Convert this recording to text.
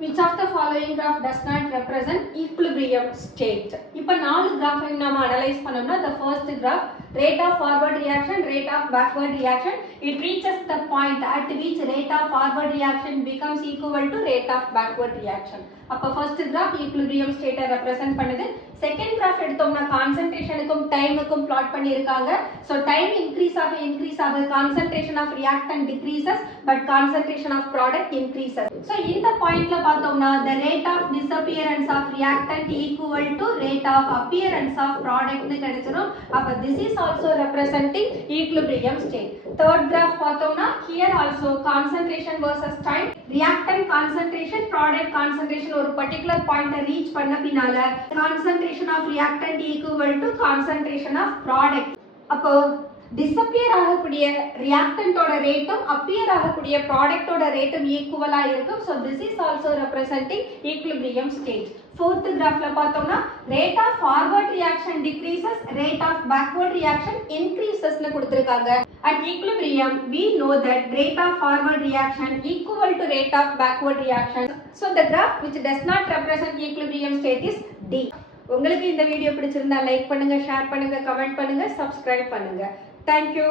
Which of the following graph does not represent equilibrium state? இப்போ 4 graph நாம analyze பண்ணோம்னா the first graph rate of forward reaction, rate of backward reaction, it reaches the point at which rate of forward reaction becomes equal to rate of backward reaction. அப்போ first graph equilibrium state represent பண்ணுது. Second graph எடுத்தோம்னா concentrationக்கும் timeக்கும் plot பண்ணிருக்காங்க. So time increase ஆக concentration of reactant decreases but concentration of product increases. So இந்த பாயிண்ட்ல பார்த்தோம்னா the rate of disappearance of reactant equal to rate of appearance of product னு கிடைச்சிரும். அப்ப this is also representing equilibrium state. Third graph பார்த்தோம்னா here also concentration versus time, reactant concentration, product concentration ஒரு particular point reach பண்ண பின்னால concentration of reactant equal to concentration of product. அப்போ disappear ஆகக்கூடிய reactant ஓட ரேட்டும் appear ஆகக்கூடிய product ஓட ரேட்டும் ஈக்குவலா இருக்கும். So this is also representing equilibrium state. Fourth graphல பார்த்தோம்னா rate of forward reaction decreases, rate of backward reaction increases னு கொடுத்திருக்காங்க. At equilibrium we know that rate of forward reaction equal to rate of backward reaction. So the graph which does not represent equilibrium state is D. உங்களுக்கு இந்த video பிடிச்சிருந்தா like பண்ணுங்க, share பண்ணுங்க, comment பண்ணுங்க, subscribe பண்ணுங்க. Thank you.